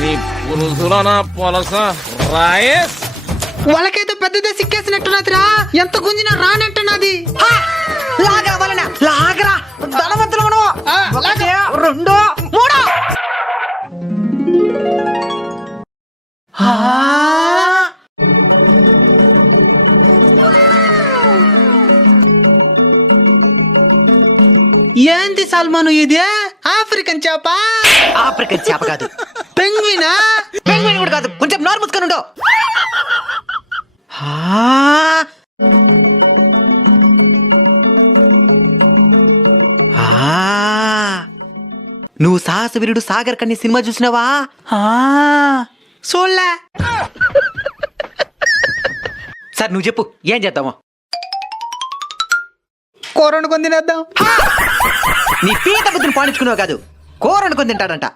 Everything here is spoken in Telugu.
నీ పులుసులో నా పొలస రాయేస్. వాళ్ళకైతే పెద్దదే సిక్కేసినట్టున్నదిరా. ఎంత గుంజినా రానంటున్నది. లాగా వలన లాగరా ధనవంతులు మనం. ఒకటి, రెండు, మూడు. ఏంది సల్మాను ఇది? ఆఫ్రికన్ చేప? ఆఫ్రికన్ చేప కాదు, పెంగ్వినా? పెంగ్విన్ కూడా కాదు. కొంచెం నోరు ముసుకొని ఉండవు. నువ్వు సాహసవీరుడు సాగర్ కన్య సినిమా చూసినావా? చూడలే. సార్ నువ్వు చెప్పు, ఏం చేద్దాము? కూర వండుకొని తినేద్దాం. నీ పీత బుద్ధిని పాలించుకున్నావు కాదు, కూర వండుకొని తింటాడంట.